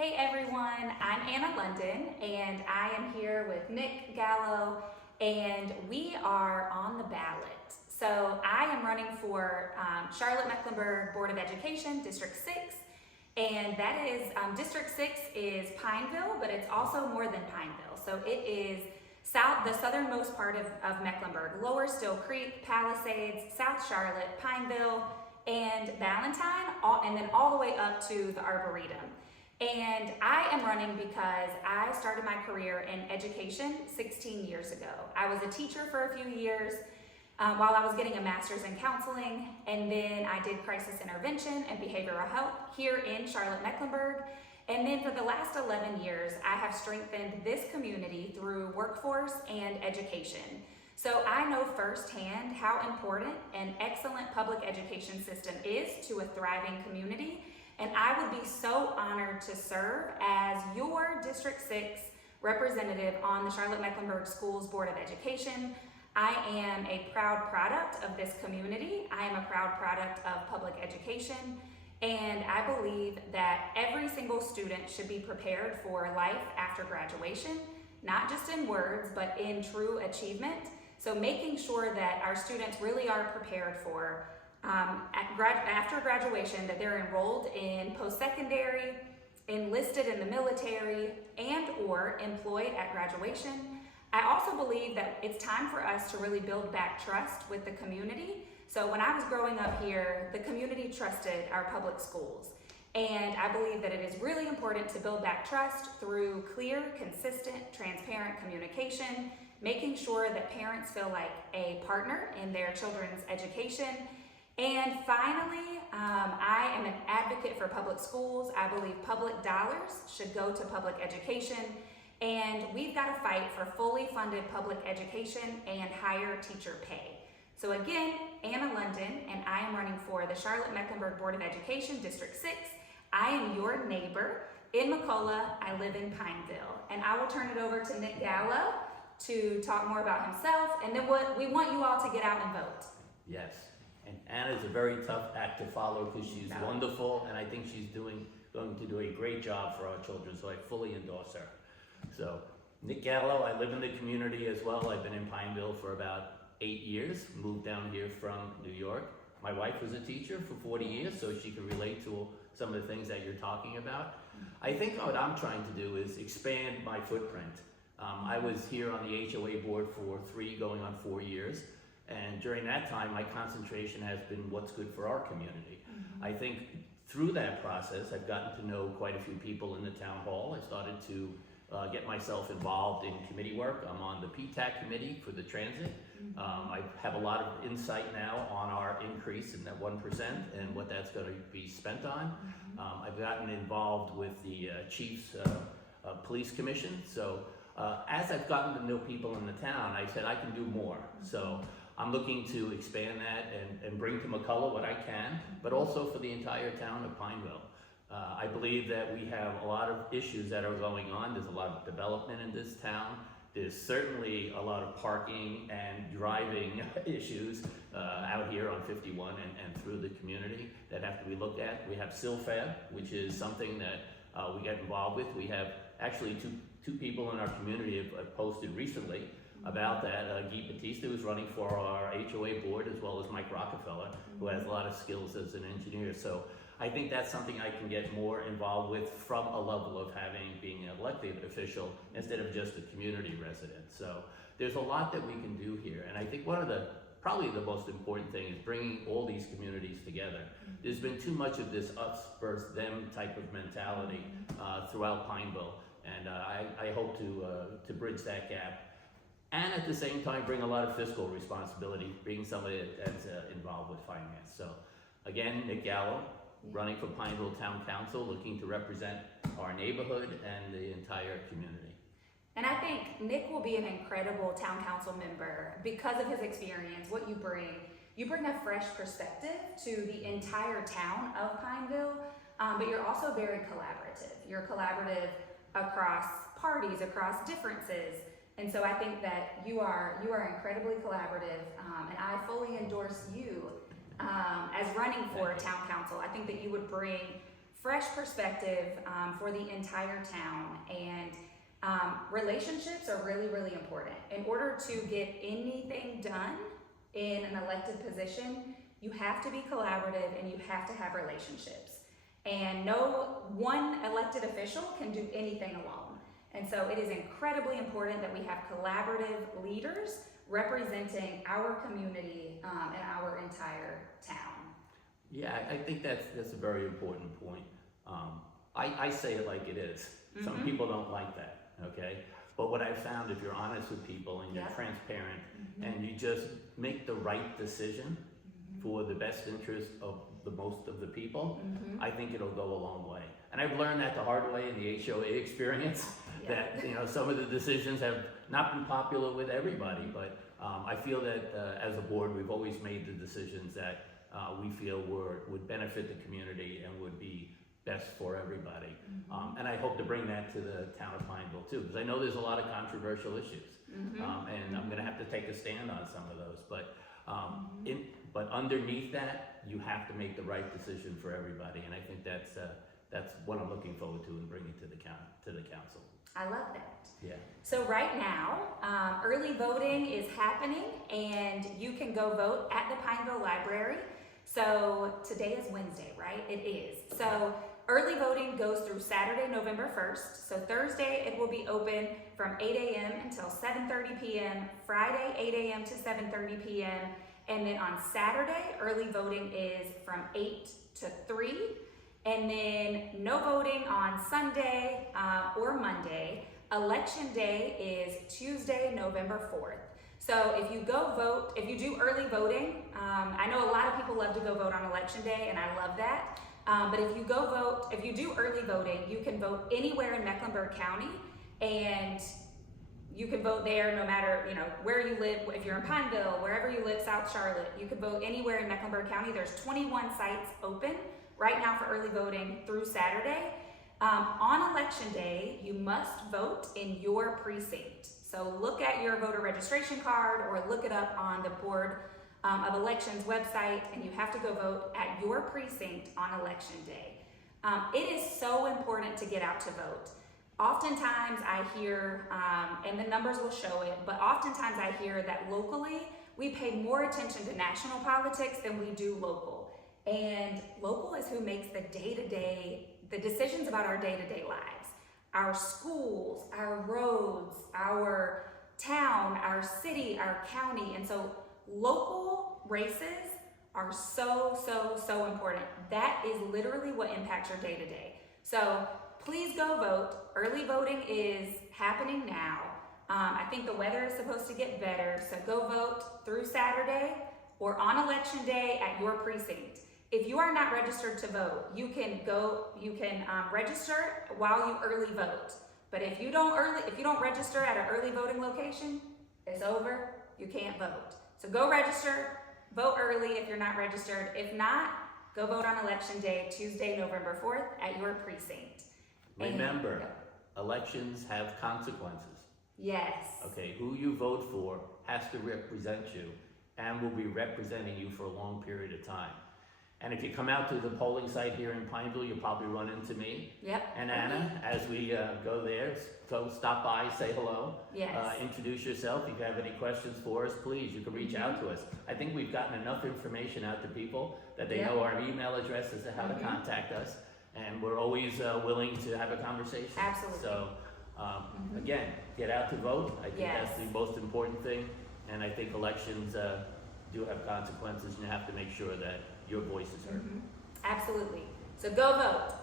Hey everyone, I'm Anna London and I am here with Nick Gallo and we are on the ballot. So I am running for Charlotte-Mecklenburg Board of Education, District 6, and that is, District 6 is Pineville, but it's also more than Pineville. So it is the southernmost part of Mecklenburg, Lower Still Creek, Palisades, South Charlotte, Pineville, and Valentine, and then all the way up to the Arboretum. And I am running because I started my career in education 16 years ago. I was a teacher for a few years while I was getting a master's in counseling, and then I did crisis intervention and behavioral health here in Charlotte-Mecklenburg. And then for the last 11 years, I have strengthened this community through workforce and education. So I know firsthand how important an excellent public education system is to a thriving community. And I would be so honored to serve as your District 6 representative on the Charlotte-Mecklenburg Schools Board of Education. I am a proud product of this community. I am a proud product of public education. And I believe that every single student should be prepared for life after graduation, not just in words, but in true achievement. So making sure that our students really are prepared for after graduation, that they're enrolled in post-secondary, enlisted in the military, and or employed at graduation. I also believe that it's time for us to really build back trust with the community. So when I was growing up here, the community trusted our public schools. And I believe that it is really important to build back trust through clear, consistent, transparent communication, making sure that parents feel like a partner in their children's education. And finally, I am an advocate for public schools. I believe public dollars should go to public education, and we've got to fight for fully funded public education and higher teacher pay. So again, Anna London, and I am running for the Charlotte-Mecklenburg Board of Education, District 6. I am your neighbor in McCullough. I live in Pineville, and I will turn it over to Nick Gallo to talk more about himself, and then we want you all to get out and vote. Yes. And Anna's a very tough act to follow because she's wonderful, and I think she's going to do a great job for our children, so I fully endorse her. So, Nick Gallo, I live in the community as well. I've been in Pineville for about 8 years, moved down here from New York. My wife was a teacher for 40 years, so she can relate to some of the things that you're talking about. I think what I'm trying to do is expand my footprint. I was here on the HOA board for 3 going on 4 years. And during that time, my concentration has been what's good for our community. I think through that process, I've gotten to know quite a few people in the town hall. I started to get myself involved in committee work. I'm on the PTAC committee for the transit. I have a lot of insight now on our increase in that 1% and what that's going to be spent on. I've gotten involved with the Chiefs Police Commission. So as I've gotten to know people in the town, I said I can do more. So I'm looking to expand that and bring to McCullough what I can, but also for the entire town of Pineville. I believe that we have a lot of issues that are going on. There's a lot of development in this town. There's certainly a lot of parking and driving issues out here on 51 and through the community that have to be looked at. We have SILFAB, which is something that we get involved with. We have actually two people in our community have posted recently about that. Guy Batista, who's running for our HOA board, as well as Mike Rockefeller, who has a lot of skills as an engineer. So I think that's something I can get more involved with from a level of being an elected official instead of just a community resident. So there's a lot that we can do here. And I think probably the most important thing is bringing all these communities together. There's been too much of this us versus them type of mentality throughout Pineville. And I hope to bridge that gap. And at the same time, bring a lot of fiscal responsibility, being somebody that's involved with finance. So again, Nick Gallo, running for Pineville Town Council, looking to represent our neighborhood and the entire community. And I think Nick will be an incredible town council member because of his experience, what you bring. You bring a fresh perspective to the entire town of Pineville, but you're also very collaborative. You're collaborative across parties, across differences. And so I think that you are incredibly collaborative, and I fully endorse you as running for town council. I think that you would bring fresh perspective for the entire town. And relationships are really, really important. In order to get anything done in an elected position, you have to be collaborative and you have to have relationships. And no one elected official can do anything alone. And so it is incredibly important that we have collaborative leaders representing our community and our entire town. Yeah, I think that's a very important point. I say it like it is. Some people don't like that, okay? But what I've found, if you're honest with people and you're transparent and you just make the right decision for the best interest of the most of the people, I think it'll go a long way. And I've learned that the hard way in the HOA experience, that some of the decisions have not been popular with everybody, but I feel that as a board, we've always made the decisions that we feel would benefit the community and would be best for everybody. And I hope to bring that to the town of Pineville too, because I know there's a lot of controversial issues, and I'm gonna have to take a stand on some of those, but but underneath that, you have to make the right decision for everybody, and I think that's what I'm looking forward to and bringing to the council. I love that. Yeah. So right now, early voting is happening, and you can go vote at the Pineville Library. So today is Wednesday, right? It is. So early voting goes through Saturday, November 1st. So Thursday, it will be open from 8 a.m. until 7:30 p.m. Friday, 8 a.m. to 7:30 p.m. And then on Saturday, early voting is from 8 to 3. And then no voting on Sunday or Monday. Election day is Tuesday, November 4th. So if you go vote, if you do early voting, I know a lot of people love to go vote on election day, and I love that. But if you go vote, if you do early voting, you can vote anywhere in Mecklenburg County, and you can vote there no matter where you live. If you're in Pineville, wherever you live, South Charlotte, you can vote anywhere in Mecklenburg County. There's 21 sites open right now for early voting through Saturday. On election day, you must vote in your precinct. So look at your voter registration card or look it up on the Board of Elections website, and you have to go vote at your precinct on election day. It is so important to get out to vote. Oftentimes I hear, and the numbers will show it, but oftentimes I hear that locally we pay more attention to national politics than we do local. And local is who makes the decisions about our day-to-day lives. Our schools, our roads, our town, our city, our county. And so local races are so, so, so important. That is literally what impacts your day-to-day. So please go vote. Early voting is happening now. I think the weather is supposed to get better, so go vote through Saturday or on election day at your precinct. If you are not registered to vote, you can register while you early vote. But if you don't register at an early voting location, it's over. You can't vote. So go register, vote early if you're not registered. If not, go vote on election day, Tuesday, November 4th at your precinct. Remember, elections have consequences. Yes. Okay, who you vote for has to represent you and will be representing you for a long period of time. And if you come out to the polling site here in Pineville, you'll probably run into me and Anna as we go there. So stop by, say hello, introduce yourself. If you have any questions for us, please, you can reach out to us. I think we've gotten enough information out to people that they know our email address as to how to contact us. And we're always willing to have a conversation. Absolutely. So again, get out to vote. I think that's the most important thing. And I think elections do have consequences, and you have to make sure that your voice is heard. Absolutely. So go vote.